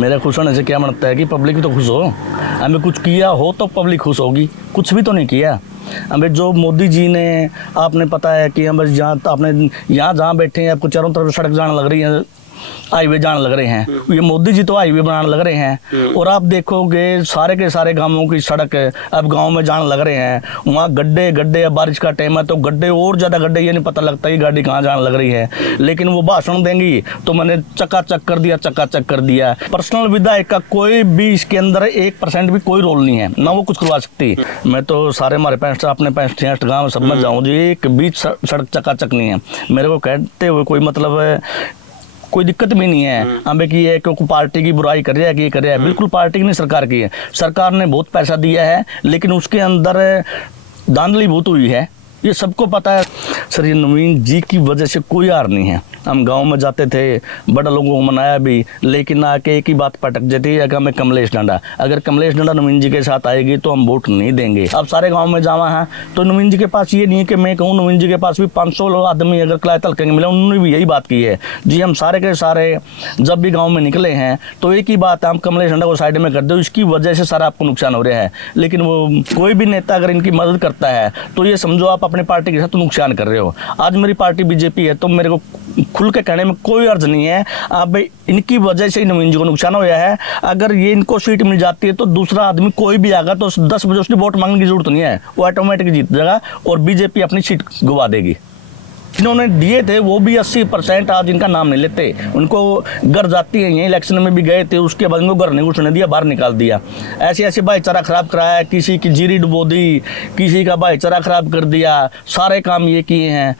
मेरे खुश होने से क्या बनता है कि पब्लिक भी तो खुश हो। हमें कुछ किया हो तो पब्लिक खुश होगी, कुछ भी तो नहीं किया हमें। जो मोदी जी ने, आपने पता है कि हम जहाँ आपने यहाँ जहाँ बैठे हैं आपको चारों तरफ सड़क जाने लग रही है, हाईवे जाने लग रहे हैं। ये मोदी जी तो हाईवे बनाने लग रहे हैं। और आप देखोगे सारे के सारे गांवों की सड़क अब गांव में जाने लग रहे हैं। वहाँ गड्ढे गड्ढे, अब बारिश का टाइम है तो गड्ढे और ज़्यादा गड्ढे, ये नहीं पता लगता कि गाड़ी कहाँ जाने लग रही है। लेकिन वो भाषण देंगी तो मैंने चकाचक कर दिया, चकाचक कर दिया। पर्सनल विधायक का कोई भी इसके अंदर 1% भी कोई रोल नहीं है, ना वो कुछ करवा सकती। मैं तो सारे हमारे 65 अपने 65 गाँव सब में जाऊँ जी, एक बीच सड़क चकाचक नहीं है। मेरे को कहते हुए कोई मतलब कोई दिक्कत भी नहीं है हमें कि ये क्योंकि पार्टी की बुराई कर रहा है कि ये कर रहा है। बिल्कुल पार्टी की नहीं, सरकार की है। सरकार ने बहुत पैसा दिया है लेकिन उसके अंदर धांधली बहुत हुई है, ये सबको पता है। सर ये नवीन जी की वजह से कोई हार नहीं है। हम गांव में जाते थे, बड़ा लोगों को मनाया भी, लेकिन आके एक ही बात पटक जाती है कि हमें कमलेश डंडा, अगर कमलेश डंडा नवीन जी के साथ आएगी तो हम वोट नहीं देंगे। अब सारे गांव में जावा है तो नवीन जी के पास ये नहीं है कि मैं कहूँ, नवीन जी के पास भी 500 आदमी अगर किलाए तलकेंगे मिले, उन्होंने भी यही बात की है जी। हम सारे के सारे जब भी गाँव में निकले हैं तो एक ही बात है, हम कमलेश डंडा को साइड में कर दो, इसकी वजह से सारा आपको नुकसान हो रहा है। लेकिन वो कोई भी नेता अगर इनकी मदद करता है तो ये समझो आप अपने पार्टी के साथ नुकसान कर रहे हो। आज मेरी पार्टी बीजेपी है तो मेरे को खुल के कहने में कोई अर्ज नहीं है। अब इनकी वजह से नवीन जी को नुकसान होया है। अगर ये इनको सीट मिल जाती है तो दूसरा आदमी कोई भी आएगा तो 10 बजे उसकी वोट मांगने की जरूरत नहीं है, वो ऑटोमेटिक जीत जाएगा और बीजेपी अपनी सीट गवा देगी। इन्होंने दिए थे वो भी 80%, आज इनका नाम नहीं लेते। उनको घर जाती है, यहीं इलेक्शन में भी गए थे, उसके बाद उनको घर नहीं घुसने दिया, बाहर निकाल दिया। ऐसे ऐसे भाईचारा खराब कराया, किसी की जीरी डुबो दी, किसी का भाईचारा खराब कर दिया, सारे काम ये किए हैं।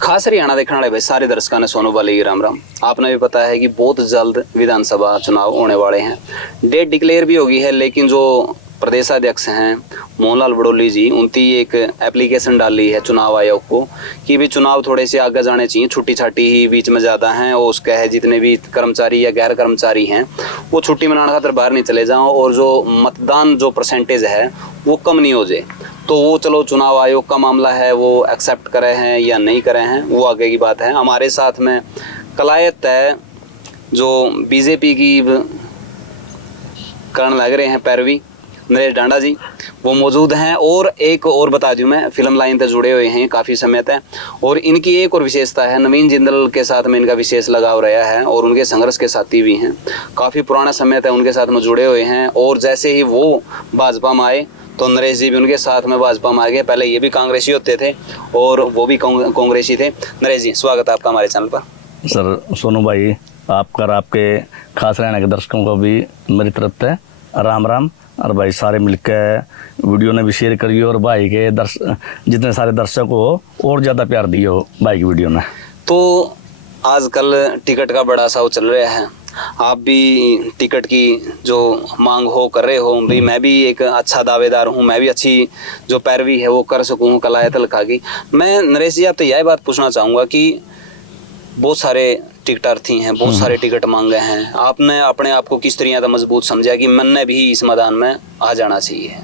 खास हरियाणा देखने वाले भाई सारे दर्शकों ने सोनू वाले राम राम। आपने भी पता है कि बहुत जल्द विधानसभा चुनाव होने वाले हैं, डेट डिक्लेयर भी होगी है। लेकिन जो प्रदेशाध्यक्ष हैं मोहनलाल बड़ोली जी, उनकी एक एप्लीकेशन डाली है चुनाव आयोग को कि भी चुनाव थोड़े से आगे जाने चाहिए, छुट्टी छाटी ही बीच में ज़्यादा हैं और उसका है जितने भी कर्मचारी या गैर कर्मचारी हैं वो छुट्टी मनाने खातर बाहर नहीं चले जाओ और जो मतदान जो परसेंटेज है वो कम नहीं हो जाए। तो वो चलो चुनाव आयोग का मामला है, वो एक्सेप्ट करे हैं या नहीं करे हैं वो आगे की बात है। हमारे साथ में कलायत है जो बीजेपी की करने लग रहे हैं पैरवी, नरेश डांडा जी वो मौजूद हैं। और एक और बता दूं, मैं फिल्म लाइन से जुड़े हुए हैं काफ़ी समय तक, और इनकी एक और विशेषता है, नवीन जिंदल के साथ में इनका विशेष लगाव रहा है और उनके संघर्ष के साथी भी हैं। काफ़ी पुराना समय तक उनके साथ में जुड़े हुए हैं और जैसे ही वो भाजपा में आए तो नरेश जी भी उनके साथ में भाजपा में आ गए। पहले ये भी कांग्रेसी होते थे और वो भी कांग्रेसी थे। नरेश जी स्वागत है आपका हमारे चैनल पर। सर सोनू भाई आपका और आपके खास हरियाणा के दर्शकों को भी मेरी तरफ से राम राम। और भाई सारे मिलकर वीडियो ने भी शेयर करिए और भाई के जितने सारे दर्शक हो और ज़्यादा प्यार दिए हो भाई की वीडियो में। तो आजकल टिकट का बड़ा सा चल रहा है, आप भी टिकट की जो मांग हो कर रहे हो, भाई मैं भी एक अच्छा दावेदार हूँ, मैं भी अच्छी जो पैरवी है वो कर सकूँ कलायत हल्का की। मैं नरेश जी आपसे यही बात पूछना चाहूँगा कि बहुत सारे टिकटार्थी हैं, बहुत सारे टिकट मांगे हैं, आपने अपने आप को किस तरह मजबूत समझा कि मैंने भी इस मैदान में आ जाना चाहिए?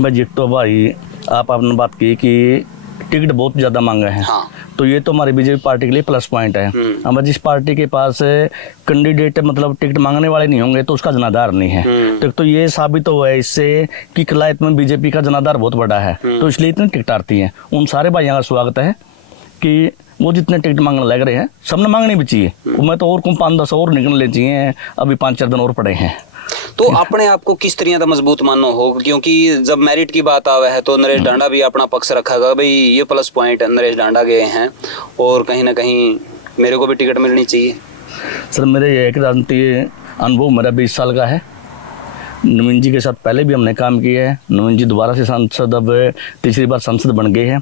भाई जी तो भाई आपने बात की कि टिकट बहुत ज़्यादा मांगे हैं। हाँ। तो ये तो हमारी बीजेपी पार्टी के लिए प्लस पॉइंट है। हम जिस पार्टी के पास कैंडिडेट मतलब टिकट मांगने वाले नहीं होंगे तो उसका जनाधार नहीं है। तो ये साबित हुआ है इससे कि कलायत में बीजेपी का जनाधार बहुत बड़ा है, तो इसलिए इतने टिकटार्थी हैं। उन सारे भाइयों का स्वागत है कि वो जितने टिकट मांगने लग रहे हैं सबने मांगने भी चाहिए। मैं तो और 5-10 और निकलने चाहिए, अभी 5-4 दिन और पड़े हैं। तो अपने आप को किस तरह का मजबूत मानो हो, क्योंकि जब मेरिट की बात आवे है तो नरेश डांडा भी अपना पक्ष रखागा, भाई ये प्लस पॉइंट नरेश डांडा गए हैं और कहीं ना कहीं मेरे को भी टिकट मिलनी चाहिए। सर मेरे ये एक राजनीति अनुभव मेरा 20 साल का है। नवीन जी के साथ पहले भी हमने काम किया है। नवीन जी दोबारा से सांसद अब तीसरी बार सांसद बन गए हैं।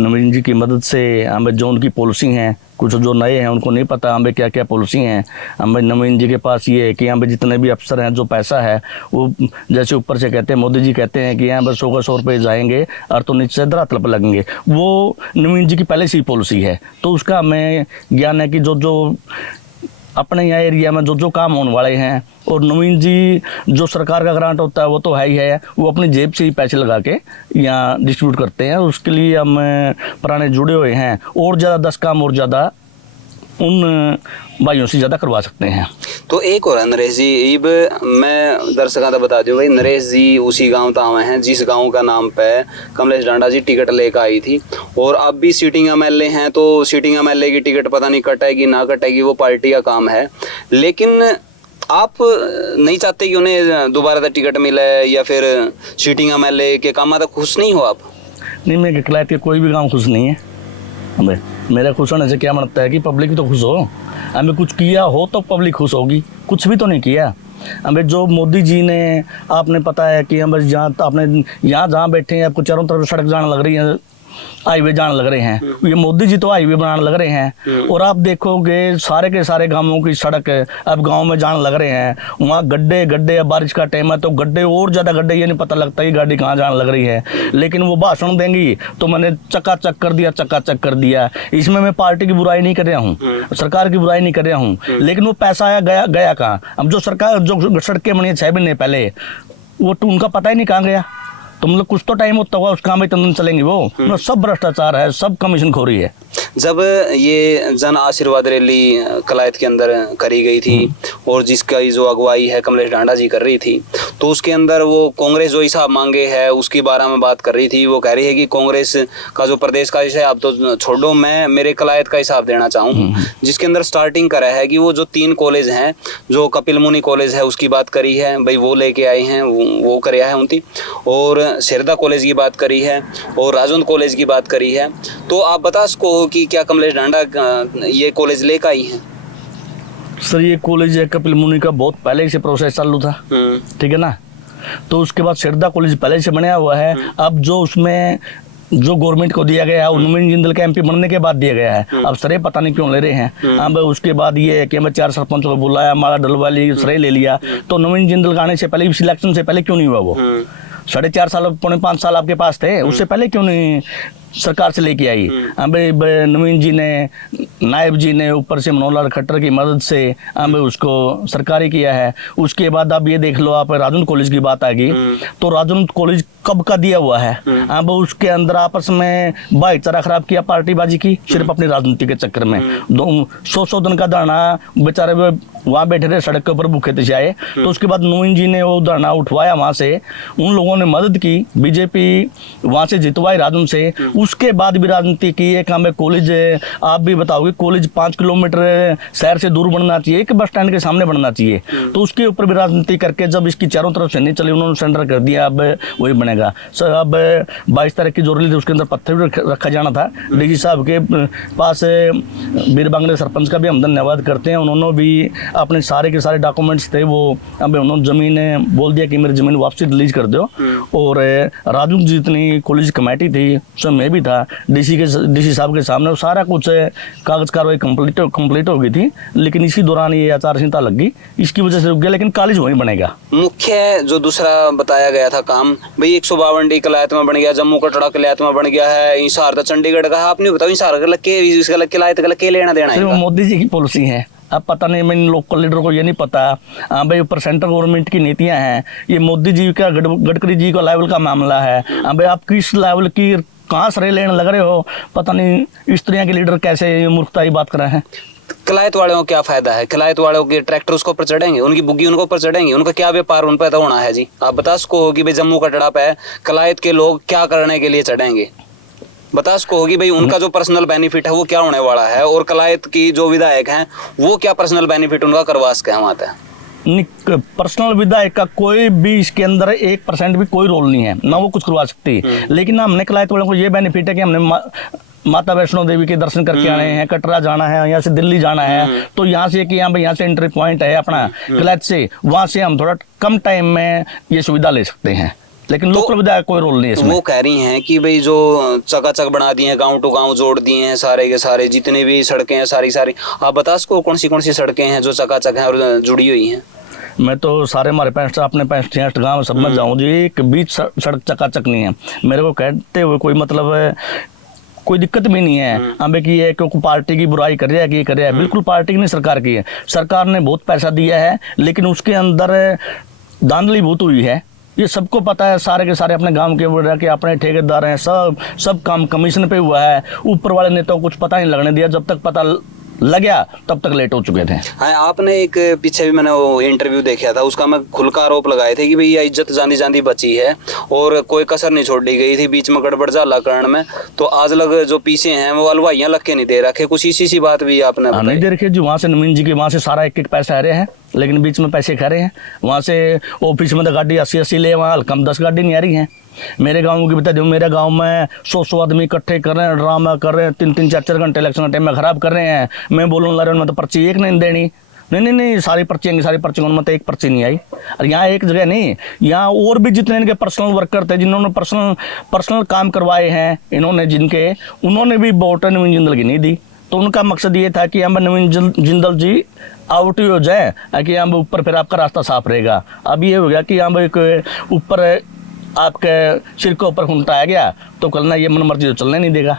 नवीन जी की मदद से हमें जो उनकी पॉलिसी हैं, कुछ जो नए हैं उनको नहीं पता हमें क्या क्या पॉलिसी हैं। हमें नवीन जी के पास ये है कि यहाँ पे जितने भी अफसर हैं जो पैसा है वो जैसे ऊपर से कहते हैं, मोदी जी कहते हैं कि यहाँ पर 100 रुपये जाएंगे और तो नीचे से धरातल पर लगेंगे, वो नवीन जी की पहले से ही पॉलिसी है। तो उसका हमें ज्ञान है कि जो अपने यहाँ एरिया में जो काम होने वाले हैं। और नवीन जी जो सरकार का ग्रांट होता है वो तो है ही है, वो अपनी जेब से ही पैसे लगा के यहाँ डिस्ट्रीब्यूट करते हैं। उसके लिए हम पुराने जुड़े हुए हैं और ज़्यादा 10 काम और ज़्यादा उन भाइयों से ज़्यादा करवा सकते हैं। तो एक और है नरेश जी, इब मैं दर्शकों का बता दूं भाई, नरेश जी उसी गांव तावे हैं जिस गांव का नाम पे कमलेश डांडा जी टिकट लेकर आई थी, और अब भी सीटिंग एमएलए हैं, तो सीटिंग एमएलए की टिकट पता नहीं कटेगी ना कटेगी, वो पार्टी का काम है। लेकिन आप नहीं चाहते कि उन्हें दोबारा टिकट मिले, या फिर सीटिंग एमएलए के काम तक खुश नहीं हो आप? नहीं, मैं कलायत के कोई भी काम खुश नहीं है हमें। मेरा खुश होने से क्या बनता है कि पब्लिक भी तो खुश हो। हमें कुछ किया हो तो पब्लिक खुश होगी, कुछ भी तो नहीं किया। हमें जो मोदी जी ने, आपने पता है कि हम जहाँ आपने यहाँ जहाँ बैठे हैं आपको चारों तरफ सड़क जाने लग रही है, हाईवे जाने लग रहे हैं। ये मोदी जी तो हाईवे बनाने लग रहे हैं, और आप देखोगे सारे के सारे गांवों की सड़क अब गांव में जाने लग रहे हैं। वहाँ गड्ढे गड्ढे, अब बारिश का टाइम है तो गड्ढे और ज़्यादा गड्ढे, ये नहीं पता लगता कि गाड़ी कहाँ जाने लग रही है। लेकिन वो भाषण देंगी तो मैंने चकाचक कर दिया, चकाचक कर दिया। इसमें मैं पार्टी की बुराई नहीं कर रहा हूँ, सरकार की बुराई नहीं कर रहा हूँ, लेकिन वो पैसा आया गया गया कहाँ? अब जो सरकार जो सड़कें बनी 6 महीने पहले, वो तो उनका पता ही नहीं कहाँ गया। तो मतलब कुछ तो टाइम होता होगा, उस काम में तंदन चलेंगे वो। मतलब सब भ्रष्टाचार है, सब कमीशन खोरी है। जब ये जन आशीर्वाद रैली कलायत के अंदर करी गई थी, और जिसका जो अगुवाई है कमलेश डांडा जी कर रही थी, तो उसके अंदर वो कांग्रेस जो हिसाब मांगे है उसके बारे में बात कर रही थी। वो कह रही है कि कांग्रेस का जो प्रदेश का हिस्सा है आप तो छोड़ो, मैं मेरे कलायत का हिसाब देना चाहूँ। जिसके अंदर स्टार्टिंग करा है कि वो जो 3 कॉलेज हैं, जो कपिल मुनि कॉलेज है उसकी बात करी है भाई, वो लेके आए हैं, वो कराया है उनकी, और शेरदा कॉलेज की बात करी है, और राजौंद कॉलेज की बात करी है। तो आप बता सको कि क्या कमलेश डांडा ये कॉलेज लेकर आई हैं? सर, ये कॉलेज है कपिल मुनि का बहुत पहले से प्रोसेस चालू था, ठीक है ना। तो उसके बाद शेरदा कॉलेज पहले से बनाया हुआ है। अब जो उसमें जो गवर्नमेंट को दिया गया है, नवीन जिंदल का एमपी बनने के बाद दिया गया है। अब श्रेय पता नहीं क्यों ले रहे हैं। अब उसके बाद ये है कि मैं 4 सरपंचों को बुलाया, हमारा डलवाली श्रेय ले लिया। तो नवीन जिंदल का आने से पहले, सिलेक्शन से पहले क्यों नहीं हुआ वो? 4.5 साल, 4.5 साल आपके पास थे, उससे पहले क्यों नहीं सरकार से लेके आई? अब नवीन जी ने, नायब जी ने ऊपर से मनोहर लाल खट्टर की मदद से अब उसको सरकारी किया है। उसके बाद अब ये देख लो, आप राजौंद कॉलेज की बात आ गई, तो राजौंद कॉलेज कब का दिया हुआ है। अब उसके अंदर आपस में भाईचारा खराब किया, पार्टीबाजी की, सिर्फ अपनी राजनीति के चक्कर में। 100 दिन का धरना, बेचारे वहाँ बैठे रहे सड़क के ऊपर भूखे तशाए। तो उसके बाद नवीन जी ने वो धरना उठवाया वहाँ से, उन लोगों ने मदद की, बीजेपी वहाँ से जितवाई राजौंद से। उसके बाद भी राजनीति की। एक हमें कॉलेज, आप भी बताओगे, कॉलेज 5 किलोमीटर शहर से दूर बनना चाहिए, एक बस स्टैंड के सामने बनना चाहिए। तो उसके ऊपर भी राजनीति करके जब इसकी चारों तरफ से नहीं चली, उन्होंने सेंटर कर दिया, अब वही बनेगा। सर, अब 22 तारीख की जो रिलीज, उसके अंदर पत्थर भी रखा जाना था। डीसी साहब के पास बीर बांगड़े सरपंच का भी हम धन्यवाद करते हैं। उन्होंने भी अपने सारे के सारे डॉक्यूमेंट्स थे, वो अब उन्होंने जमीन बोल दिया कि मेरी जमीन वापसी रिलीज कर दो। और राजौंद जितनी कॉलेज कमेटी थी उसमें मैं भी था, डीसी साहब के सामने वो सारा कुछ कागज कार्रवाई कंप्लीट हो गई थी। लेकिन इसी दौरान ये आचार संहिता लग गई, इसकी वजह से रुक गया। लेकिन कॉलेज वहीं बनेगा। मुख्य जो दूसरा बताया गया था काम, भाई 152 कलायत में बन गया, जम्मू कटरा कलायत में बन गया है, हिसार चंडीगढ़ का। आपने बताओ हिसार का कलायत का लेना देना है? मोदी जी की पॉलिसी है। अब पता नहीं, मैं लोकल लीडर को ये नहीं पता। हाँ भाई, ऊपर सेंट्रल गवर्नमेंट की नीतियां हैं, ये मोदी जी का, गडकरी जी का लेवल का मामला है। हाँ भाई, आप किस लेवल की कहाँ श्रेय लेने लग रहे हो? पता नहीं इस तरह के लीडर कैसे मूर्खता की बात कर रहे हैं। कलायत वालों को क्या फायदा है? कलायत वालों के ट्रैक्टर उसको ऊपर चढ़ेंगे, उनकी बुग्गी उनको ऊपर चढ़ेंगे, उनका क्या व्यापार उन पर तो होना है जी? आप बता सको कि भाई जम्मू कटरा पे कलायत के लोग क्या करने के लिए चढ़ेंगे? बता सको होगी भाई उनका जो पर्सनल बेनिफिट है वो क्या होने वाला है, और कलायत की जो विधायक हैं वो क्या पर्सनल बेनिफिट उनका करवा सके हम आते हैं? पर्सनल विधायक का कोई भी इसके अंदर 1% भी कोई रोल नहीं है, ना वो कुछ करवा सकती। लेकिन हमने कलायत वालों को ये बेनिफिट है कि हमने माता वैष्णो देवी के दर्शन करके आने हैं, कटरा जाना है, यहाँ से दिल्ली जाना है, तो यहाँ से कि यहाँ से एंट्री पॉइंट है अपना कलायत से, वहाँ से हम थोड़ा कम टाइम में ये सुविधा ले सकते हैं। लेकिन तो लोकल विधायक कोई रोल नहीं है इसमें। वो कह रही हैं कि भाई जो चकाचक बना दिए हैं, गांव टू गांव जोड़ दिए हैं, सारे के सारे जितने भी सड़कें हैं सारी। आप बता सको कौन सी सड़कें हैं जो चकाचक हैं और जुड़ी हुई हैं? मैं तो सारे हमारे 65 अपने 65 गाँव सब में जाऊँ जी, एक बीच सड़क चकाचक नहीं है। मेरे को कहते हुए कोई मतलब कोई दिक्कत भी नहीं है। हमें की है क्योंकि पार्टी की बुराई कर रहा है कि ये कर रहा है, बिल्कुल पार्टी की नहीं, सरकार की है। सरकार ने बहुत पैसा दिया है, लेकिन उसके अंदर धांधली बहुत हुई है, ये सबको पता है। सारे के सारे अपने गांव के रह के अपने ठेकेदार हैं, सब काम कमीशन पे हुआ है। ऊपर वाले नेताओं को कुछ पता नहीं लगने दिया। जब तक पता लगा तब तक लेट हो चुके थे। हाँ, आपने एक पीछे भी मैंने वो इंटरव्यू देखा था, उसका मैं खुलकर आरोप लगाए थे कि भाई ये इज्जत जानी जानी बची है और कोई कसर नहीं छोड़ी गई थी बीच में गड़बड़ झाला करण में। तो आज लग जो पीछे हैं वो हलवाइयाँ लग के नहीं दे रखे, कुछ इसी सी बात भी आपने नहीं बताई। दे रखे जी, वहाँ से नवीन जी के वहाँ से सारा एक एक पैसा आ रहे हैं, लेकिन बीच में पैसे खा रहे हैं। वहाँ से ऑफिस में तो गाड़ी 80-80 ले, वहाँ कम 10 गाड़ी नहीं आ रही हैं। मेरे गांव की बता दूँ, मेरे गांव में 100 आदमी इकट्ठे कर रहे हैं, ड्रामा कर रहे हैं, 3-3, 4-4 घंटे इलेक्शन के टाइम में खराब कर रहे हैं। मैं बोलूँ ला रहा हूँ मैं तो पर्ची एक नहीं देनी, नहीं सारी पर्ची आएंगी, सारी पर्ची में तो एक पर्ची नहीं आई। और यहाँ एक जगह नहीं, यहाँ और भी जितने इनके पर्सनल वर्कर थे जिन्होंने पर्सनल काम करवाए हैं इन्होंने, जिनके उन्होंने भी वोट नवीन जिंदल की नहीं दी। तो उनका मकसद ये था कि हम नवीन जिंदल जी आउट ही हो जाए कि हम ऊपर फिर आपका रास्ता साफ रहेगा। अब ये हो गया कि हम एक ऊपर आपके सिर के ऊपर खुंटा आ गया तो कल ना ये मन मर्जी तो चलने नहीं देगा।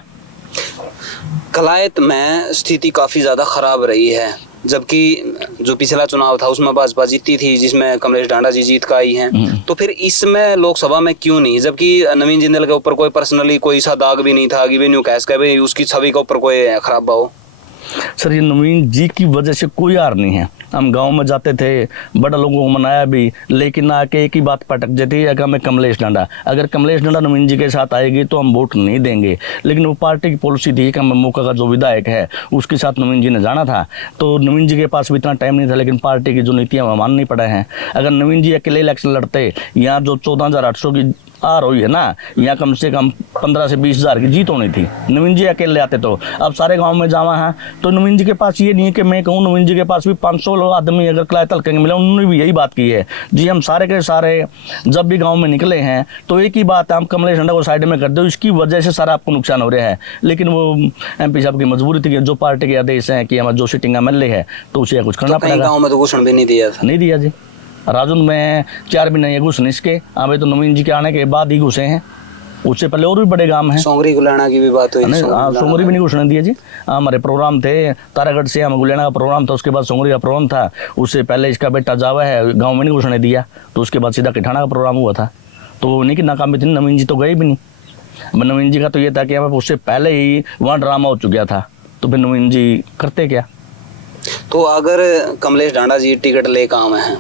कलायत में स्थिति काफ़ी ज़्यादा ख़राब रही है, जबकि जो पिछला चुनाव था उसमें भाजपा जीती थी जिसमें कमलेश ढांडा जी जीत का आई हैं। तो फिर इसमें लोकसभा में क्यों नहीं, जबकि नवीन जिंदल के ऊपर कोई पर्सनली कोई सा दाग भी नहीं था कि भी न्यू कैश का भी उसकी छवि के ऊपर कोई खराबा हो। सर ये नवीन जी की वजह से कोई हार नहीं है। हम गांव में जाते थे, बड़ा लोगों को मनाया भी, लेकिन आके एक ही बात पटक जाती है कि हमें कमलेश ढांडा, अगर कमलेश ढांडा नवीन जी के साथ आएगी तो हम वोट नहीं देंगे। लेकिन वो पार्टी की पॉलिसी थी कि मौका का जो विधायक है उसके साथ नवीन जी ने जाना था, तो नवीन जी के पास भी इतना टाइम नहीं था, लेकिन पार्टी की जो नीतियाँ वो माननी पड़ा है। अगर नवीन जी अकेले इलेक्शन लड़ते, यहाँ जो 14,800 की हार हुई है ना, यहाँ कम से कम 15 से 20 हज़ार की जीत होनी थी, नवीन जी अकेले आते तो। अब सारे गांव में जावा है तो नवीन जी के पास ये नहीं है कि मैं कहूँ, नवीन जी के पास भी 500 लोग आदमी अगर कलायत हल्के के मिले, उन्होंने भी यही बात की है जी, हम सारे के सारे जब भी गाँव में निकले हैं तो एक ही बात है, हम कमलेश ढांडा को साइड में कर दो, इसकी वजह से सारा आपको नुकसान हो रहा है। लेकिन वो MP साहब की मजबूरी थी कि जो पार्टी के आदेश हैं कि हमारा जो सिटिंग MLA है तो उसे कुछ करना पड़ेगा। गाँव में तो घोषणा भी नहीं दिया था। नहीं दिया जी, राजन में 4 महीने ये घुस निस के, अभी तो नवीन जी के आने के बाद ही घुसे हैं, उससे पहले और भी बड़े गांव हैं। सोंगरी गुलाना की भी बात हुई। सोंगरी भी नहीं घोषणा दिया जी। हमारे प्रोग्राम थे तारागढ़ से, हम गुलेना का प्रोग्राम था, उसके बाद सोंगरी का प्रोग्राम था, उससे पहले इसका बेटा जावा है, गांव में नहीं घोषणा दिया, तो उसके बाद सीधा किठाना का प्रोग्राम हुआ था। तो नहीं कि नाकामी थी, नवीन जी तो गए भी नहीं। नवीन जी का तो ये था कि उससे पहले ही वहाँ ड्रामा हो चुका था, तो फिर नवीन जी करते क्या। तो अगर कमलेश ढांडा जी टिकट ले काम है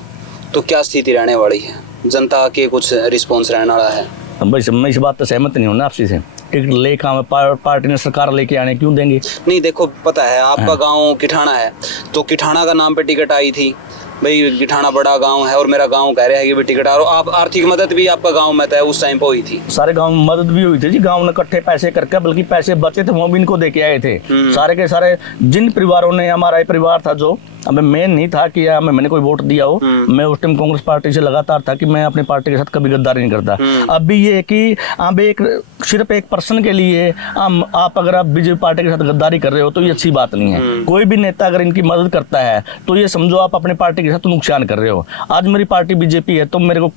तो क्या स्थिति रहने वाली है, जनता के कुछ रिस्पॉन्स रहने वाला है? बस मैं इस बात तो सहमत नहीं हूँ ना आपसी से, टिकट ले काम पार्टी ने सरकार लेके आने क्यों देंगे। नहीं देखो, पता है आपका गांव किठाना है, तो किठाना का नाम पे टिकट आई थी, भाई किठाना बड़ा गांव है और मेरा गांव कह रहा है कि भाई टिकट आ रहा, आप आर्थिक मदद भी आपका गांव में था उस टाइम पे हुई थी। सारे गांव में मदद भी हुई थी जी, गांव ने इकट्ठे पैसे करके, बल्कि पैसे बचे थे वो भी इनको दे के आए थे। सारे के सारे जिन परिवारों ने, हमारा परिवार था जो, हमें मेन नहीं था कि मैंने कोई वोट दिया हो, मैं उस टाइम कांग्रेस पार्टी से लगातार था कि मैं अपनी पार्टी के साथ कभी गद्दारी नहीं करता। अब भी ये कि आप एक सिर्फ एक पर्सन के लिए आप अगर आप बीजेपी पार्टी के साथ गद्दारी कर रहे हो तो ये अच्छी बात नहीं है। कोई भी नेता अगर इनकी मदद करता है तो ये समझो आप अपने पार्टी के साथ नुकसान कर रहे हो। आज मेरी पार्टी बीजेपी है तो मेरे को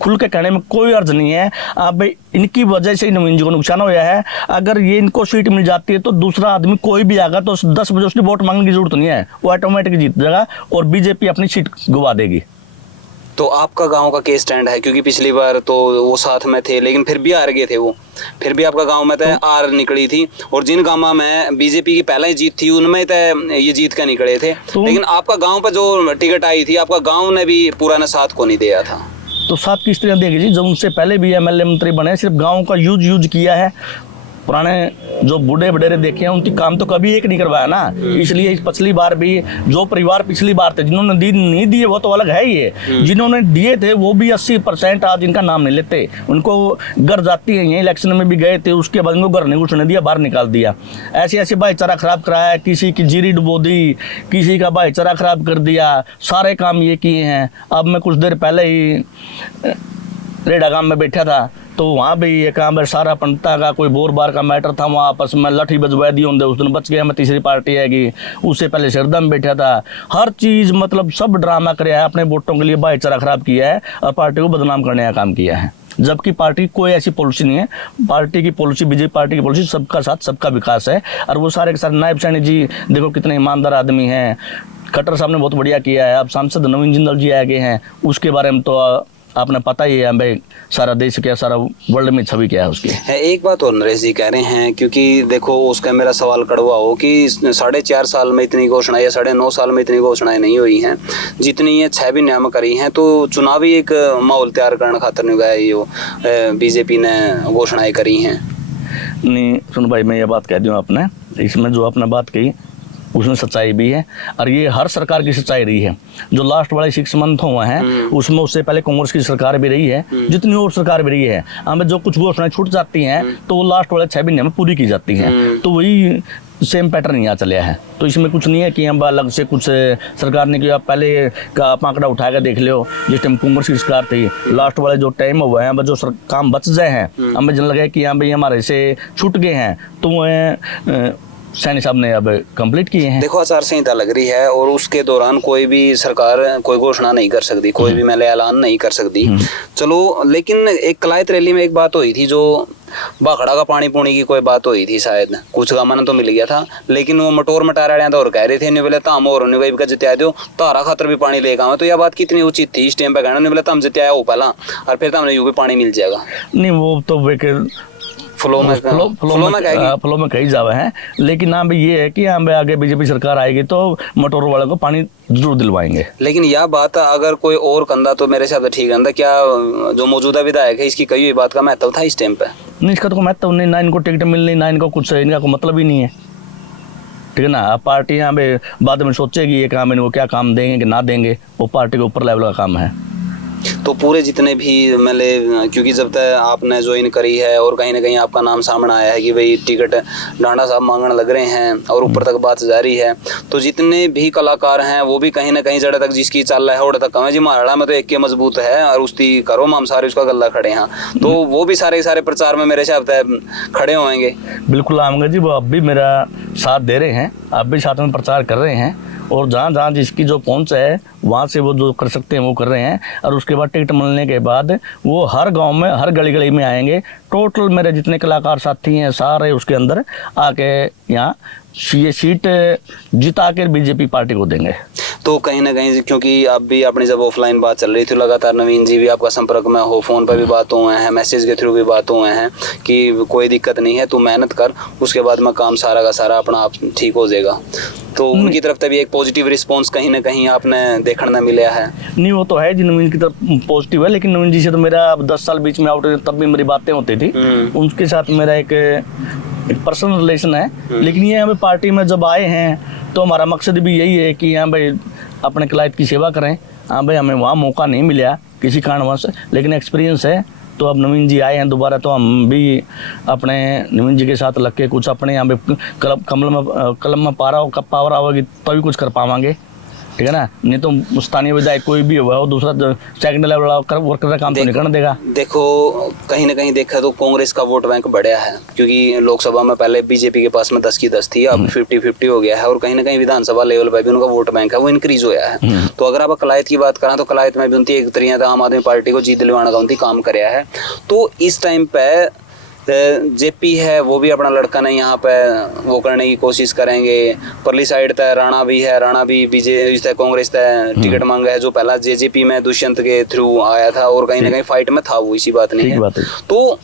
खुल के कहने में कोई अर्ज नहीं है, अब इनकी वजह से नवीन जी को नुकसान हुआ है। अगर ये इनको सीट मिल जाती है तो दूसरा आदमी कोई भी आएगा तो 10 बजे उसकी वोट मांगने की जरूरत नहीं है, वो ऑटोमेटिक जीत जाएगा और बीजेपी अपनी सीट गवा देगी। तो आपका गांव का केस स्टैंड है, क्योंकि पिछली बार तो वो साथ में थे लेकिन फिर भी हार गए थे, वो फिर भी आपका गांव में तो हार निकली थी, और जिन गांव में बीजेपी की पहले जीत थी उनमें तो ये जीत कर निकले थे। लेकिन आपका गांव पर जो टिकट आई थी आपका गांव ने भी पूरा न साथ को नहीं दिया था। तो साथ किस तरह देगी जी, जब उनसे पहले भी MLA मंत्री बने, सिर्फ गाँव का यूज किया है। पुराने जो बूढ़े बडेरे देखे हैं उनकी काम तो कभी एक नहीं करवाया ना, इसलिए इस पिछली बार भी जो परिवार पिछली बार थे जिन्होंने नहीं दिए वो तो अलग है ही है, जिन्होंने दिए थे वो भी 80% आज इनका नाम नहीं लेते, उनको घर जाती है, यही इलेक्शन में भी गए थे, उसके बाद उनको घर नहीं घुसने दिया, बाहर निकाल दिया। ऐसे भाईचारा खराब कराया, किसी की जीरी डुबो दी, किसी का भाईचारा खराब कर दिया, सारे काम ये किए हैं। अब मैं कुछ देर पहले ही रेडा गांव में बैठा था तो वहाँ भी ये काम सारा पंता का कोई बोर बार का मैटर था, वहाँ आपस में लठी बजवा दी होंगे, उस दिन बच गया। मैं तीसरी पार्टी आएगी, उससे पहले शरदा में बैठा था, हर चीज़ मतलब सब ड्रामा कराया है, अपने वोटों के लिए भाईचारा खराब किया है और पार्टी को बदनाम करने का काम किया है। जबकि पार्टी कोई ऐसी पॉलिसी नहीं है, पार्टी की पॉलिसी, बीजेपी पार्टी की पॉलिसी सबका साथ सबका विकास है। और वो सारे के सारे नायब सैनी जी देखो कितने ईमानदार आदमी हैं, खट्टर साहब ने बहुत बढ़िया किया है। अब सांसद नवीन जिंदल जी आ गए हैं, उसके बारे में तो आपने पता ही है हमें सारा देश क्या, सारा वर्ल्ड में छवि क्या है उसकी। एक बात और नरेश जी कह रहे हैं, क्योंकि देखो उसका मेरा सवाल कड़वा हो कि 4.5 साल में इतनी घोषणाएं या 9.5 साल में इतनी घोषणाएं नहीं हुई हैं जितनी ये 6 भी नियम करी हैं, तो चुनावी एक माहौल तैयार करने खातर नहीं गया ये बीजेपी ने घोषणाएं करी हैं। नहीं सुन भाई, मैं ये बात कह दूँ आपने, इसमें जो आपने बात कही उसमें सच्चाई भी है, और ये हर सरकार की सच्चाई रही है। जो लास्ट वाले 6 मंथ हुए हैं उसमें उससे पहले कांग्रेस की सरकार भी रही है, जितनी और सरकार भी रही है, हमें जो कुछ घोषणाएं छूट जाती हैं तो वो लास्ट वाले 6 महीने में पूरी की जाती हैं। तो वही सेम पैटर्न यहाँ चला है। तो इसमें कुछ नहीं है कि हम अलग से कुछ सरकार ने किया, पहले का आंकड़ा उठा कर देख लो, जिस टाइम कांग्रेस की सरकार थी लास्ट वाले जो टाइम हुए हैं जो काम बच जाए हैं, हमें जन लगा कि हाँ भाई हमारे से छूट गए हैं, तो वो सैनी साहब ने अब कंप्लीट किए हैं। देखो आचार संहिता लग रही है और उसके दौरान कोई भी सरकार कोई घोषणा नहीं कर सकती, कोई भी मेले ऐलान नहीं कर सकती। चलो, लेकिन एक कलायत रैली में एक बात हुई थी, जो बाखड़ा का पानी पूनी की कोई बात हुई थी, शायद कुछ का मन तो मिल गया था, लेकिन वो मटोर मटारा तो और कह रहे थे नहीं बोले ताम और नहीं भाई जित्या दो तारा खातर भी पानी लेगा आवे। तो यह बात कितनी उचित थी इस टाइम पे कहना, नहीं बोले तम जित्या हो पहला और फिर तमने यू भी पानी मिल जाएगा। नहीं वो तो फ्लो में कही जावे हैं, लेकिन हाँ भाई ये है कि हाँ भाई आगे बीजेपी सरकार आएगी तो मटोर वाले को पानी जरूर दिलवाएंगे। लेकिन यह बात अगर कोई और कंधा तो मेरे हिसाब से ठीक रहता। क्या जो मौजूदा विधायक है इसकी कही हुई बात का महत्व था इस टाइम पे? नहीं, इसका तो महत्व नहीं, ना इनको टिकट मिलनी, ना इनको कुछ, इनका कोई मतलब ही नहीं है, ठीक है ना। अब पार्टी यहाँ पे बाद में सोचेगी ये काम इनको क्या काम देंगे कि ना देंगे, वो पार्टी के ऊपर लेवल का काम है। तो पूरे जितने भी मतलब, क्योंकि जब तक आपने ज्वाइन करी है और कहीं ना कहीं आपका नाम सामने आया है कि भाई टिकट डांडा साहब मांगने लग रहे हैं और ऊपर तक बात जारी है, तो जितने भी कलाकार हैं वो भी कहीं ना कहीं जड़े तक जिसकी चल रहा है ओड़े तक कमें जी महाराणा में तो एक के मजबूत है और उसकी करो माम सारे उसका गला खड़े हैं, तो वो भी सारे सारे प्रचार में मेरे हिसाब से खड़े होंगे। बिल्कुल आएंगे जी, वो अब भी मेरा साथ दे रहे हैं, अब भी साथ में प्रचार कर रहे हैं, और जहाँ जहाँ जिसकी जो पहुँच है वहाँ से वो जो कर सकते हैं वो कर रहे हैं। और उसके बाद टिकट मिलने के बाद वो हर गांव में, हर गली गली में आएंगे। टोटल मेरे जितने कलाकार साथी हैं सारे उसके अंदर आके यहाँ ये सीट जिता कर बीजेपी पार्टी को देंगे। तो कहीं ना कहीं क्योंकि अब भी अपनी जब ऑफलाइन बात चल रही थी लगातार नवीन जी भी आपका संपर्क में हो, फोन पर भी बात हुए हैं, मैसेज के थ्रू भी बात हुए हैं कि कोई दिक्कत नहीं है, तू मेहनत कर, उसके बाद में काम सारा का सारा अपना आप ठीक हो जाएगा। तो उनकी तरफ से भी एक पॉजिटिव रिस्पांस कहीं ना कहीं आपने देखने मिला है? नहीं वो तो है जी, नवीन की तरफ पॉजिटिव है, लेकिन नवीन जी से तो मेरा 10 साल बीच में आउट, तब भी मेरी बातें होती थी, उनके साथ मेरा एक पर्सनल रिलेशन है। लेकिन ये हमें पार्टी में जब आए हैं तो हमारा मकसद भी यही है कि हाँ भाई अपने कलायत की सेवा करें। हाँ भाई हमें वहाँ मौका नहीं मिला किसी कारणवश, लेकिन एक्सपीरियंस है, तो अब नवीन जी आए हैं दोबारा, तो हम भी अपने नवीन जी के साथ लग के कुछ अपने यहाँ पे कलम में पावर आवेगी तभी कुछ कर पावांगे, ठीक है ना। नहीं तो स्थानीय विधायक कोई भी हुआ वो दूसरा सेकंड लेवल वर्कर का काम तो नहीं करने देगा। देखो कहीं ना कहीं देखा तो कांग्रेस का वोट बैंक बढ़ा है, क्योंकि लोकसभा में पहले बीजेपी के पास में 10 की 10 थी, अब 50-50 हो गया है, और कहीं ना कहीं विधानसभा लेवल पर भी उनका वोट बैंक है वो इंक्रीज होया है। तो अगर आप कलायत की बात करें तो कलायत में भी उनकी एक तरीका आम आदमी पार्टी को जीत दिलवाने का उनकी काम कराया है। तो इस टाइम पे जेपी है वो भी अपना लड़का ने यहाँ पे वो करने की कोशिश करेंगे। परली साइड तय राणा भी है, राणा भी बीजेपी कांग्रेस तय टिकट मांगा है, जो पहला जेजेपी में दुष्यंत के थ्रू आया था और कहीं ना कहीं फाइट में था वो, इसी बात नहीं है। तो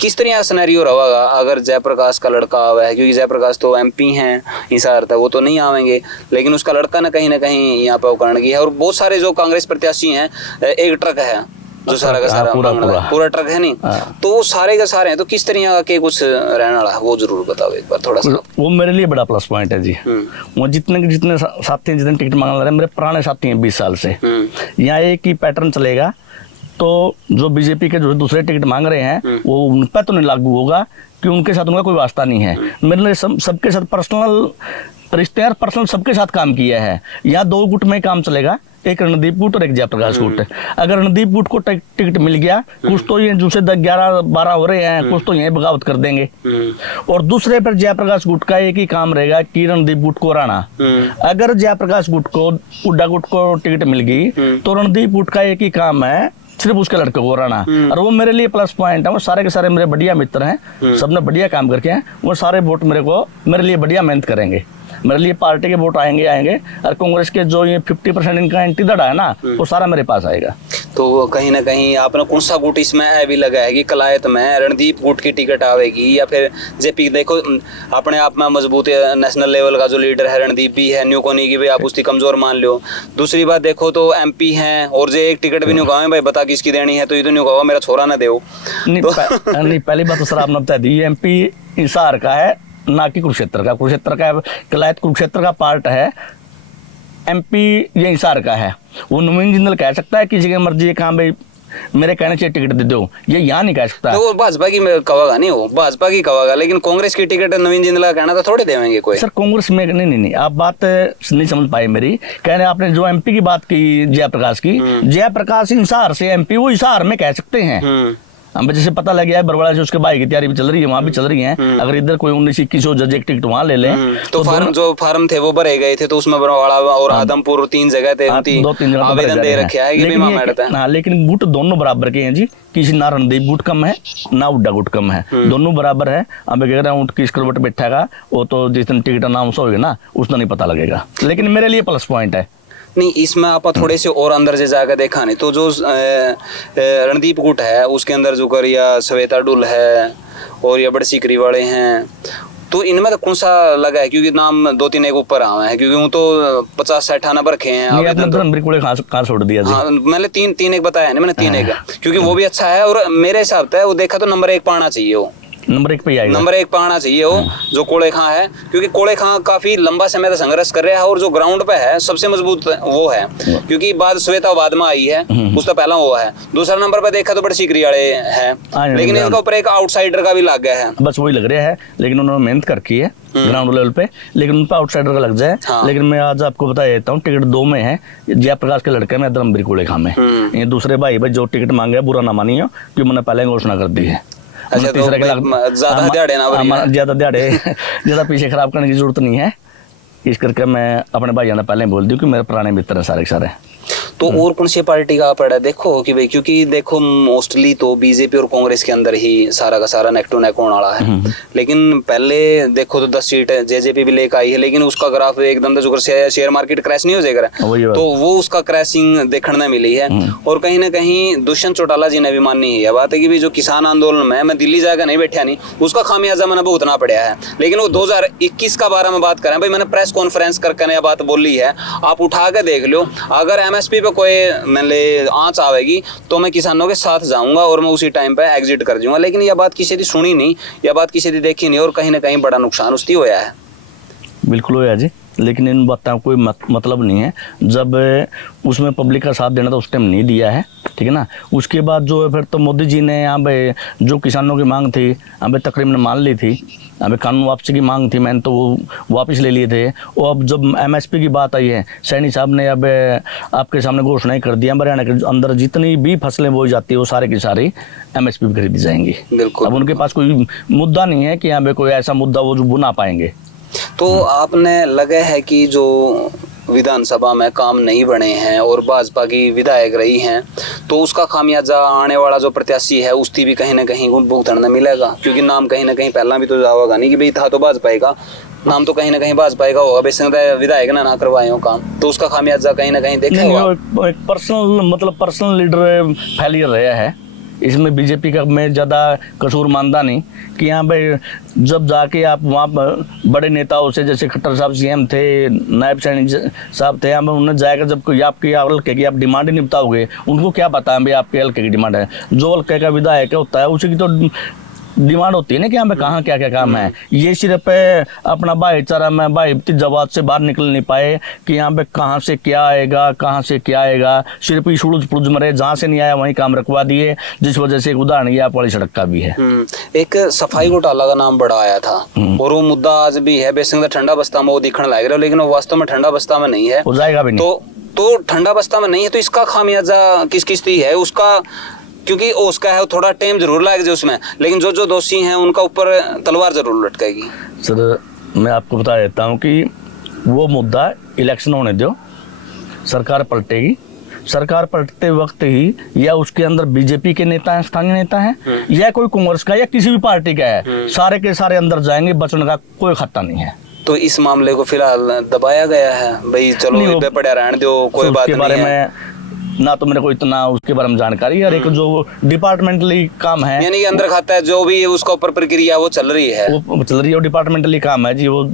किस तरह सिनेरियो रहेगा अगर जयप्रकाश का लड़का आवा है, क्योंकि जयप्रकाश तो एमपी हैं हिसार था, वो तो नहीं आवेंगे, लेकिन उसका लड़का ना कहीं यहाँ पे उकरण की है। और बहुत सारे जो कांग्रेस प्रत्याशी हैं, एक ट्रक है जो सारा का सारा पूरा ट्रक है नहीं, तो वो सारे का सारे हैं, तो किस तरह के कुछ रहने वाला वो जरूर बताओ एक बार थोड़ा सा। वो मेरे लिए बड़ा प्लस पॉइंट है जी। वो जितने साथी हैं, जितने टिकट मांगने रहे, मेरे पुराने साथी हैं 20 साल से। यहाँ एक ही पैटर्न चलेगा, तो जो बीजेपी के जो दूसरे टिकट मांग रहे हैं वो उन पर तो नहीं लागू होगा, कि उनके साथ उनका कोई वास्ता नहीं है। मेरे लिए सबके साथ पर्सनल रिश्ते यार, पर्सनल सबके साथ काम किया है। यहाँ 2 गुट में काम चलेगा, एक रणदीप गुट और एक जयप्रकाश गुट। अगर रणदीप गुट को टिकट मिल गया, कुछ तो ये दूसरे 11-12 हो रहे हैं, कुछ तो यही बगावत कर देंगे। और दूसरे पर जयप्रकाश गुट का एक ही काम रहेगा कि रणदीप गुट को हराना। अगर जयप्रकाश गुट को, उड्डा गुट को टिकट मिल गई तो रणदीप गुट का एक ही काम है, सिर्फ उसके लड़के को हराना। और वो मेरे लिए प्लस पॉइंट है। वो सारे के सारे मेरे बढ़िया मित्र हैं, सबने बढ़िया काम करके हैं, वो सारे वोट मेरे लिए बढ़िया मेहनत करेंगे। मेरे लिए पार्टी के वोट आएंगे। और कांग्रेस के जो ये 50% इनका एंटी दड़ा है ना, वो सारा मेरे पास आएगा। तो कहीं ना कहीं आपने कौन सा गुट इसमें है भी लगा है कि कलायत में रणदीप गुट की टिकट आवेगी या फिर जेपी? देखो अपने आप में मजबूत नेशनल लेवल का जो लीडर है रणदीप भी है, न्यू कोनी की भी आप उसकी कमजोर मान लो। दूसरी बात देखो तो एमपी हैं और जो एक टिकट भी नहीं कहा भाई बता किसकी देनी है, तो ये तो नहीं कहा मेरा छोरा ना दो। नहीं पहली बात तो सर आपने बता दी, एमपी हिसार का है ना कि कुरुक्षेत्र का। कुरुक्षेत्र का कलायत कुरुक्षेत्र का पार्ट है, एमपी ये हिसार का है। वो नवीन जिंदल कह सकता है किसी की मर्जी है कहाँ भाई मेरे कहने से टिकट दे दो, ये यहाँ नहीं कह सकता। तो वो भाजपा की कहेगा नहीं, वो भाजपा की कहेगा, लेकिन कांग्रेस की टिकट नवीन जिंदल का कहना तो थोड़े देंगे कोई। सर कांग्रेस में नहीं आप बात नहीं समझ पाए मेरी। कहने आपने जो एमपी की बात की जयप्रकाश की, जयप्रकाश हिसार से एमपी, वो हिसार में कह सकते हैं। हमें जैसे पता लग गया है बरवाड़ा से उसके भाई की तैयारी भी चल रही है, वहाँ भी चल रही है। अगर इधर कोई 19-21 जज एक टिकट वहाँ ले ले तो फार्म थे वो भरे गए थे, तो उसमें बरवाड़ा और आदमपुर 3 जगह थे, 2-3 जगह आवेदन दे रखे है कि बीमा मैडता है। हाँ, लेकिन गुट दोनों बराबर के हैं जी। किसी ना रणदीप गुट कम है ना उड्डा गुट कम है, दोनों बराबर है। अब कह रहा हूँ किस करवट बैठेगा वो तो जिस दिन टिकट अनाउंस होगा ना उस दिन नहीं पता लगेगा, लेकिन मेरे लिए प्लस पॉइंट है। नहीं इसमें आप थोड़े से और अंदर से जाकर देखा नहीं तो जो रणदीप गुट है उसके अंदर जो करिया श्वेता डुल है और ये बड़े सीकरी वाले हैं, तो इनमें तो कौन सा लगा है? क्योंकि नाम 2-3 एक ऊपर आए हैं, क्योंकि वो तो 50-60 नंबर रखे हैं। कहाँ छोड़ दिया? हाँ मैंने 3 एक बताया नहीं, मैंने 3 एक, क्योंकि वो भी अच्छा है और मेरे हिसाब से वो देखा तो नंबर 1 पाना चाहिए, वो नंबर 1 पे आएगा, नंबर 1 पे आना चाहिए वो जो कोले खां है, क्योंकि कोले खां काफी लंबा समय तक संघर्ष कर रहा है और जो ग्राउंड पे है सबसे मजबूत वो है, क्योंकि बाद श्वेता बाद में आई है, उसका पहला वो है। दूसरा नंबर पे देखा तो बड़े सीकरी वाले हैं, लेकिन इनका ऊपर एक आउटसाइडर का भी लग गया है। बस वही लग रहा है, लेकिन उन्होंने मेहनत करकी है ग्राउंड लेवल पे, लेकिन उन पर आउटसाइडर का लग जाए। हाँ। लेकिन मैं आज आपको बता देता हूँ टिकट 2 में है, जयप्रकाश के लड़के में धर्मवीर कोले खां में। ये दूसरे भाई जो टिकट मांगे बुरा ना मानियो, क्योंकि मैंने पहले घोषणा कर दी है। अच्छा तो ज्यादा दिहाड़े ना ज्यादा दिहाड़े ज्यादा पीछे खराब करने की जरूरत नहीं है, इस करके मैं अपने भाइयों ने पहले बोल दूं कि मेरे पुराने मित्र हैं सारे के सारे। तो और कौन सी पार्टी का पड़ा देखो कि भाई, क्योंकि देखो मोस्टली तो बीजेपी और कांग्रेस के अंदर ही सारा का सारा नेक टू नेक होने वाला है, लेकिन पहले देखो तो 10 सीट जेजेपी भी लेकर आई है, लेकिन उसका ग्राफ एकदम जो शेयर मार्केट क्रैश नहीं हो जाएगा, तो वो उसका क्रैशिंग देखने मिली है। और कहीं ना कहीं दुष्यंत चौटाला जी ने भी मानी है बात है कि भी जो किसान आंदोलन में मैं दिल्ली जाकर नहीं बैठा नहीं, उसका खामियाजा मैंने भुगतना पड़ा है। लेकिन वो 2021 का बारे में बात करें भाई, मैंने प्रेस कॉन्फ्रेंस करके यह बात बोली है, आप उठा के देख लो, अगर एमएसपी कोई आंच आवेगी तो मैं किसानों के साथ जाऊंगा और मैं उसी टाइम पे एग्जिट कर जाऊंगा। लेकिन यह बात किसी ने सुनी नहीं, यह बात किसी ने देखी नहीं और कहीं ना कहीं बड़ा नुकसान उसकी होया है। बिल्कुल होया जी, लेकिन इन बातों कोई मतलब नहीं है। जब उसमें पब्लिक का साथ देना तो उस टाइम नहीं दिया है, ठीक है ना। उसके बाद जो है फिर तो मोदी जी ने यहाँ पे जो किसानों की मांग थी यहाँ पे तकरीबन मान ली थी, यहाँ पे कानून वापसी की मांग थी, मैंने तो वो वापस ले लिए थे। और अब जब एमएसपी की बात आई है, सैनी साहब ने अब आपके सामने घोषणा ही कर दिया, हरियाणा के अंदर जितनी भी फसलें बोई जाती है वो सारे की सारी एमएसपी पर खरीदी जाएंगी। अब उनके पास कोई मुद्दा नहीं है कि यहाँ पे कोई ऐसा मुद्दा वो जो बुना पाएंगे। तो आपने लगा है कि जो विधानसभा में काम नहीं बने हैं और भाजपा की विधायक रही हैं, तो उसका खामियाजा आने वाला जो प्रत्याशी है उसकी भी कहीं ना कहीं भुगतान मिलेगा, क्योंकि नाम कहीं ना कहीं पहला भी तो जाएगा नहीं कि भाई था तो भाजपा का नाम, तो कहीं ना कहीं भाजपा का होगा, बेसिक विधायक ना करवाए हो काम, तो उसका खामियाजा कहीं ना कहीं देखेगा। पर्सनल लीडर फेलियर रहा है इसमें, बीजेपी का मैं ज़्यादा कसूर मानता नहीं कि यहाँ पे जब जाके आप वहाँ पर बड़े नेताओं से, जैसे खट्टर साहब सीएम थे, नायब सैनी साहब थे, यहाँ पर उन्हें जाएगा जब कोई आपकी हल्के की आप डिमांड ही नहीं बताओगे, उनको क्या पता है भाई आपके हल्के की डिमांड है। जो हल्के का विधायक होता है उसी की तो डिमांड होती है ना कि यहाँ पे कहाँ क्या क्या काम है। ये सिर्फ अपना भाईचारा में भाई जवाब से बाहर निकल नहीं पाए कि यहाँ पे कहाँ से क्या आएगा, कहाँ से क्या आएगा, सिर्फ इस उड़ूज पुड़ूज मरे, जहाँ से नहीं आया वहीं काम रखवा दिए, जिस वजह से एक उदाहरण ये आप वाली सड़क का भी है। एक सफाई घोटाला का नाम बड़ा आया था और वो मुद्दा आज भी है, बेसिक ठंडा बस्ता में वो दिखने लग रहा है, लेकिन वो वास्तव में ठंडा बस्ता में नहीं है, हो जाएगा भी नहीं। तो ठंडा बस्ता में नहीं है, तो इसका खामियाजा किस किस्ती है उसका, क्योंकि उसका है थोड़ा टाइम जरूर लगेगा उसमें, लेकिन जो जो दोषी हैं उनका ऊपर तलवार जरूर लटकेगी। सर मैं आपको बता देता हूँ कि वो मुद्दा इलेक्शन होने दो, सरकार पलटेगी, सरकार पलटते वक्त ही या उसके अंदर बीजेपी के नेता हैं, स्थानीय नेता हैं, या कोई कांग्रेस का या किसी भी पार्टी का है, सारे के सारे अंदर जाएंगे, बचने का कोई खतरा नहीं है। तो इस मामले को फिलहाल दबाया गया है भाई, चलो पड़े रहने दो, कोई बात नहीं है। ना तो मेरे को इतना उसके बारे में जानकारी है। और एक जो डिपार्टमेंटली काम है, यानी कि अंदर खाता है जो भी उसका ऊपर प्रक्रिया वो चल रही है, वो चल रही है, वो डिपार्टमेंटली काम है जी। वो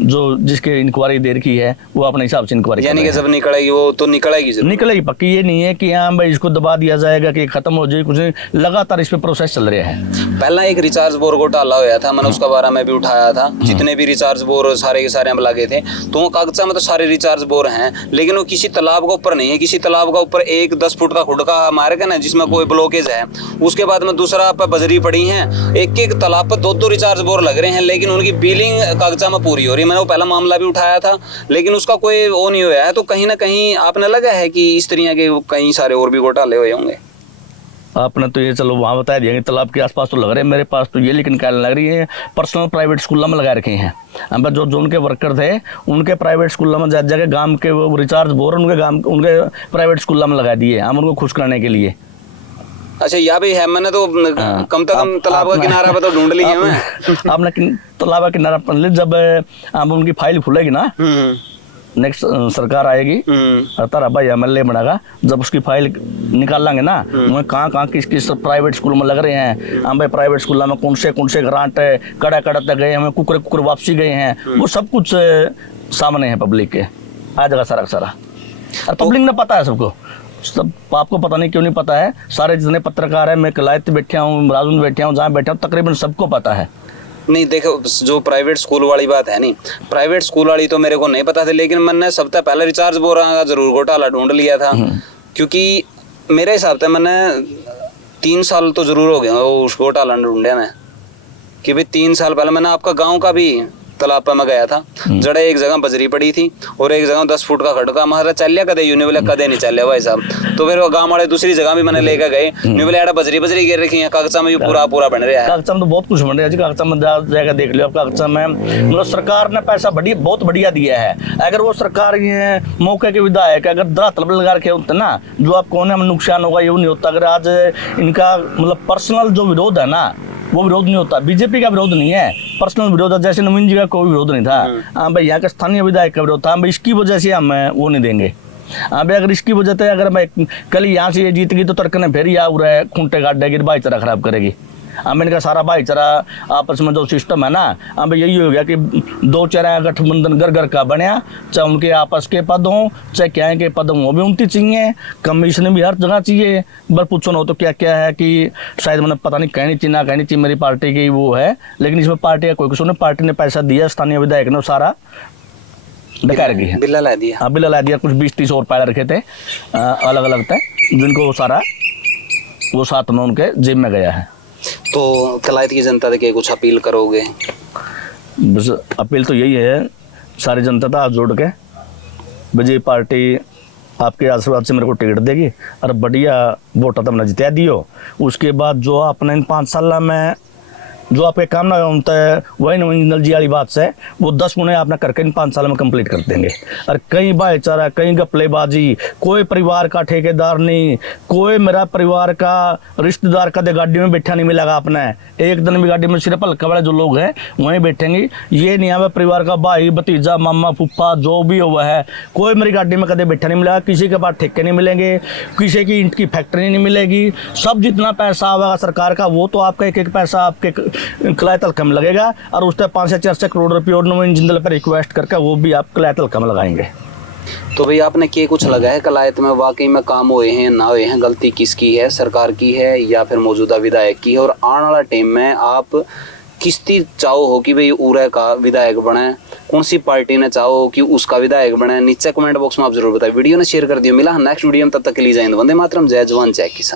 जो जिसके इंक्वायरी देर की है वो अपने हिसाब से इंक्वायरी, यानी कि जब निकलेगी वो तो निकलेगी जरूर। निकलेगी पक्की। ये नहीं है कि हाँ भाई इसको दबा दिया जाएगा कि खत्म हो जाए, कुछ नहीं, लगातार इस पे प्रोसेस चल रहा है। पहला एक रिचार्ज बोर घोटाला हुआ था, मैंने उसका बारे में भी उठाया था। जितने भी रिचार्ज बोर सारे के सारे हम लगे थे, तो वो कागजा में तो सारे रिचार्ज बोर हैं, लेकिन वो किसी तालाब के ऊपर नहीं है। किसी तालाब का ऊपर एक 10 फुट का खुड का मार्ग है ना, जिसमें कोई ब्लॉकेज है। उसके बाद में दूसरा आप बजरी पड़ी है, एक एक तालाब पर 2-2 रिचार्ज बोर लग रहे हैं, लेकिन उनकी बिलिंग कागजा में पूरी हो रही है। मैंने वो पहला मामला भी उठाया था, लेकिन उसका कोई वो नहीं हुआ है। तो कहीं ना कहीं आपने लगा है कि इस तरह के कई सारे और भी घोटाले हुए होंगे। आपने तो ये चलो वहाँ बता दिया कि तालाब के आसपास तो लग रहे हैं, मेरे पास तो ये लेकिन क्या लग रही है, पर्सनल प्राइवेट स्कूलों में लगा रखे हैं। हम जो उनके वर्कर थे उनके प्राइवेट स्कूलों में जगह गांव के वो रिचार्ज बोर उनके प्राइवेट स्कूलों में लगा दिए, हम उनको खुश करने के लिए। अच्छा, यह भी है। मैंने तो कम से कम तालाब का किनारा पे तो ढूंढ लिया मैं। आपने तालाब का किनारा पढ़ लिया, जब हम उनकी फाइल खुलेगी ना, नेक्स्ट सरकार आएगी तारा भाई MLA बनेगा, जब उसकी फाइल निकाल लेंगे ना, वह कहाँ किस किस प्राइवेट स्कूल में लग रहे हैं, हम भाई प्राइवेट स्कूलों में कौन से ग्रांट है, कड़ा तक गए, हमें कुकर वापसी गए हैं, वो सब कुछ सामने है पब्लिक के, आ जाएगा सारा। और पब्लिक ने पता है सबको, सब आपको पता नहीं क्यों नहीं पता है। सारे जितने पत्रकार हैं, मैं कलायत बैठा हूँ, राजून बैठा हूँ, जहाँ बैठा हूँ, तकरीबन सबको पता है। नहीं देखो, जो प्राइवेट स्कूल वाली बात है नहीं, प्राइवेट स्कूल वाली तो मेरे को नहीं पता थी, लेकिन मैंने सबसे पहले रिचार्ज बोर का जरूर घोटाला ढूंढ लिया था। क्योंकि मेरे हिसाब से मैंने 3 साल तो जरूर हो गया उस घोटाला ढूंढे में, कि भाई 3 साल पहले मैंने आपका गाँव का भी तालाब पे मैं गया था, जड़े एक जगह बजरी पड़ी थी और एक जगह 10 फुट का खड़का, महाराज चल लिया कदे यूं बोले कदे नहीं चल लिया भाई साहब। तो फिर वो गांव वाले दूसरी जगह भी मैंने लेकर गए, यूं बोले यार बजरी गिर रखी है, कागजा में पूरा बन रहा है। कागजा में तो बहुत कुछ बन रहा है जी, कागजा में जाकर देख लियो। कागजा में मतलब सरकार ने पैसा बहुत बढ़िया दिया है। अगर वो सरकार ये मौके के विधायक अगर धरातल लगा रखे होते ना, जो आपको नुकसान होगा ये नहीं होता। अगर आज इनका मतलब पर्सनल जो विरोध है ना, वो विरोध नहीं होता। बीजेपी का विरोध नहीं है, पर्सनल विरोध है। जैसे नवीन जी का कोई विरोध नहीं था, हाँ भाई यहाँ का स्थानीय विधायक का विरोध था, भाई इसकी वजह से हम वो नहीं देंगे। हाँ भाई, अगर इसकी वजह से अगर मैं कल यहाँ से ये जीत गई तो तर्क ने फिर या उरे खूंटे काट देगी, भाईचारा खराब करेगी। हम इनका सारा भाईचारा आपस में जो सिस्टम है ना, अब यही हो गया कि 2 चेहरा गठबंधन घर का बनया, चाहे उनके आपस के पद हों चाहे क्या के पद हों, वो भी उनकी चाहिए, कमीशन भी हर जगह चाहिए। बस पूछो ना तो क्या क्या है कि शायद मैंने पता नहीं कहनी चाहिए ना कहनी चाहिए, मेरी पार्टी की वो है, लेकिन इसमें पार्टी का कोई कुछ नहीं। पार्टी ने पैसा दिया, स्थानीय विधायक ने सारा बेकार की है, बिल्ला ला दिया। हाँ बिल्ला ला दिया। कुछ 20-30 और पैर रखे थे अलग अलग थे, जिनको वो सारा वो साथ में उनके जेब में गया है। तो कलायत की जनता के कुछ अपील करोगे? बस अपील तो यही है सारी जनता था हाथ जोड़ के, बीजेपी पार्टी आपके आशीर्वाद से मेरे को टिकट देगी और बढ़िया वोट तो मैंने जिता दियो। उसके बाद जो आपने इन 5 साल में जो आपके काम ना होता है, वही नवीन जी वाली बात से वो 10 गुने आपने करके इन 5 साल में कंप्लीट कर देंगे। और कहीं भाईचारा, कहीं गपलेबाजी, कोई परिवार का ठेकेदार नहीं, कोई मेरा परिवार का रिश्तेदार कदे गाड़ी में बैठा नहीं मिलेगा आपने। एक दिन भी गाड़ी में सिर्फ हल्का वाले जो लोग हैं वहीं बैठेंगे। ये नहीं है परिवार का भाई भतीजा मामा फूफा जो भी हुआ है, कोई मेरी गाड़ी में कदे बैठा नहीं मिलेगा। किसी के पास ठेके नहीं मिलेंगे, किसी की ईंट की फैक्ट्री नहीं मिलेगी। सब जितना पैसा आवेगा सरकार का वो तो आपका एक पैसा आपके कलायत हल्का में लगेगा। और उससे 5 से 4 करोड़ रुपये और नवीन जिंदल पर रिक्वेस्ट करके वो भी आप कलायत हल्का में लगाएंगे। तो भाई आपने क्या कुछ लगा है कलायत में, वाकई में काम हुए हैं ना हुए हैं, गलती किसकी है, सरकार की है या फिर मौजूदा विधायक की है? और आने वाला टाइम में आप किसकी चाहो हो कि भाई उरे का विधायक बने, कौन सी पार्टी ने चाहो कि उसका विधायक बने? नीचे कमेंट बॉक्स में आप जरूर बताएं। वीडियो ने शेयर कर दियो। मिला नेक्स्ट वीडियो में, तब तक के लिए जय हिंद, वंदे मातरम, जय जवान जय किसान।